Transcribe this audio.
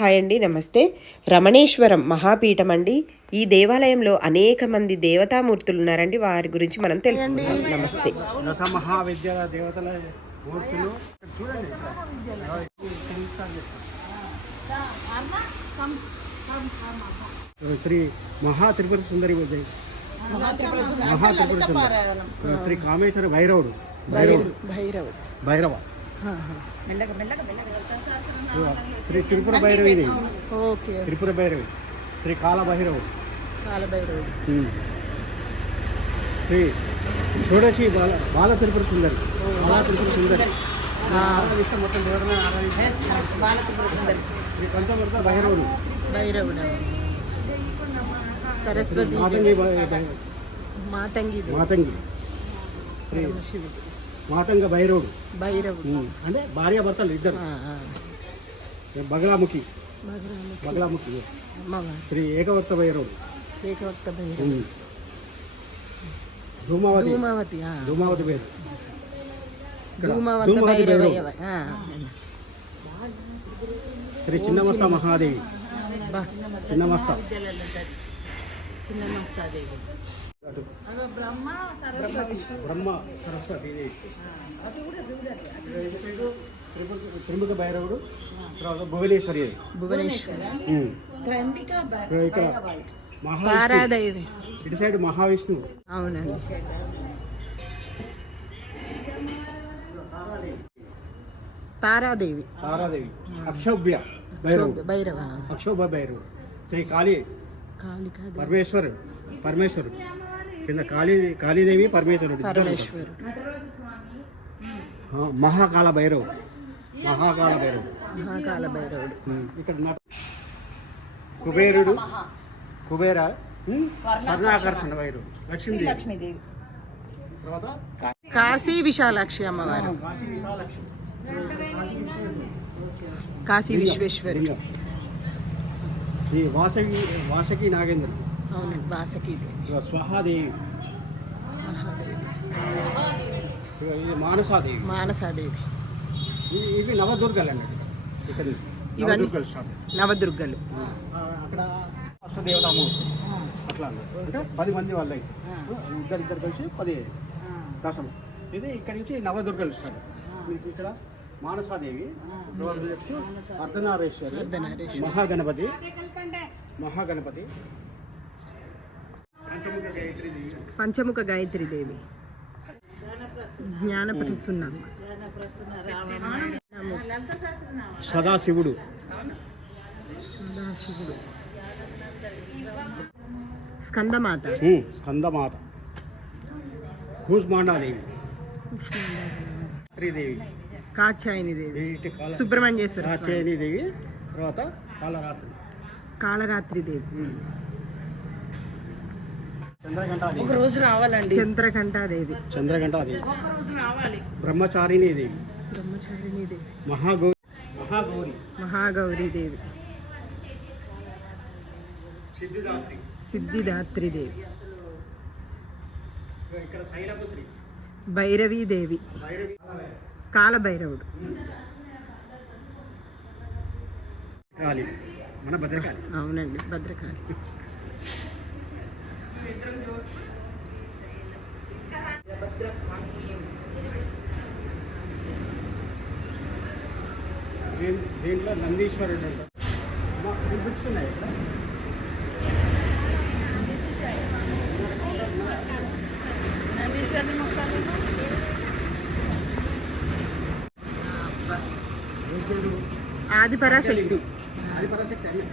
Hi అండి నమస్తే. రమణేశ్వరం మహాపీఠం అండి. ఈ దేవాలయంలో అనేక మంది దేవతామూర్తులు ఉన్నారండి. వారి గురించి మనం తెలుసుకుందాం. నమస్తే. శ్రీ మహా త్రిపుర సుందరి మహా త్రిపుర సుందరి. శ్రీ కామేశ్వర భైరవుడు. భైరవుడు. భైరవ్ భైరవ. శ్రీ త్రిపుర భైరవి ఓకే. త్రిపుర భైరవి. శ్రీ కాల భైరవుడు కాలభైరవుడు ఉమ్. శ్రీ షోడశి బాల బాల త్రిపుర సుందరి. బాల త్రిపుర సుందరి. ఆరాధిస్తే మొత్తం దేవతలను ఆరాధిస్తే శ్రీ పంచమృత భైరవుడు. భైరవుడు. సరస్వతి మాతంగి మాతంగి మాతంగి. శ్రీ మాతంగ భైరవుడు. అంటే భార్య భర్తలు ఇద్దరు. బగలాముఖి. బగలాముఖి. శ్రీ ఏకవర్త భైరవుడు. భైరవుడు. ధూమావతి. ధూమావతి భైరవుడు. శ్రీ చిన్నమస్త మహాదేవి. చిన్నమస్త. బ్రహ్మ సరస్వతి. త్రిముఖ భైరవుడు తర్వాత భువనేశ్వరి దేవి. భువనేశ్వరి. ఇటు సైడ్ మహావిష్ణువు అవునండి. తారాదేవి తారాదేవి అక్షోభ్య భైరవుడు. భైరవ. అక్షోభ భైరవుడు. శ్రీ కాళీ పరమేశ్వరుడు పరమేశ్వరుడు. కింద కాళీ కాళీదేవి పరమేశ్వరుడు. మహాకాల భైరవుడు. మహాకాల భైరవుడు. మహాకాల భైరవుడు. ఇక్కడ నట కుబేరుడు కుబేర స్వర్ణాకర్షణ భైరవుడు. లక్ష్మీదేవి. తర్వాత కాశీ విశాలాక్షి అమ్మవారు. కాశీ విశ్వేశ్వరి. ఈ వాసకి వాసకి నాగేంద్రుడు అవునండి ఇక స్వహాదేవి. ఇది మానసాదేవి. మానసాదేవి. ఇవి- నవదుర్గలు అన్నట్టు ఇక్కడ. ఇవన్నీ? నవదుర్గలు అక్కడ అష్టదేవతామూర్తి అట్లా అంటే పది మంది వాళ్ళు అయితే ఇద్దరు ఇద్దరు కలిసి పది దశం ఇది ఇక్కడి నుంచి నవదుర్గలు స్టార్ట్ మీకు ఇక్కడ మానసాదేవి అర్ధనారేశ్వరి. మహాగణపతి మహాగణపతి. పంచముఖ గాయత్రి దేవి. సదాశివుడు. సదాశివుడు. స్కందమాత. స్కందమాత. కూస్మాండాదేవి శ్రీదేవి కాచాయని దేవి ఇటు కాల సుబ్రహ్మణ్యేశ్వర స్వామి. రాచేయనిదేవి తర్వాత కాళరాత్రి దేవి రోజు రావాలండి. చంద్రకంఠాదేవి చంద్రఘంటాదేవి. బ్రహ్మచారిణీ దేవి బ్రహ్మచారిణి దేవి మహాగౌరి మహాగౌరి మహాగౌరీ. దేవి సిద్ధిదాత్రి. భైరవీ దేవి భైరవి కాలభైరవుడు. కాళి మన భద్రకాళి. అవునండి భద్రకాళి. దీన్- దీంట్లో నందీశ్వరుడు బుక్స్ ఉన్నాయి ఇక్కడ. ఏం పేరు? ആദിപരാശക്തി. ആദിപരാശക്തി അല്ലേ?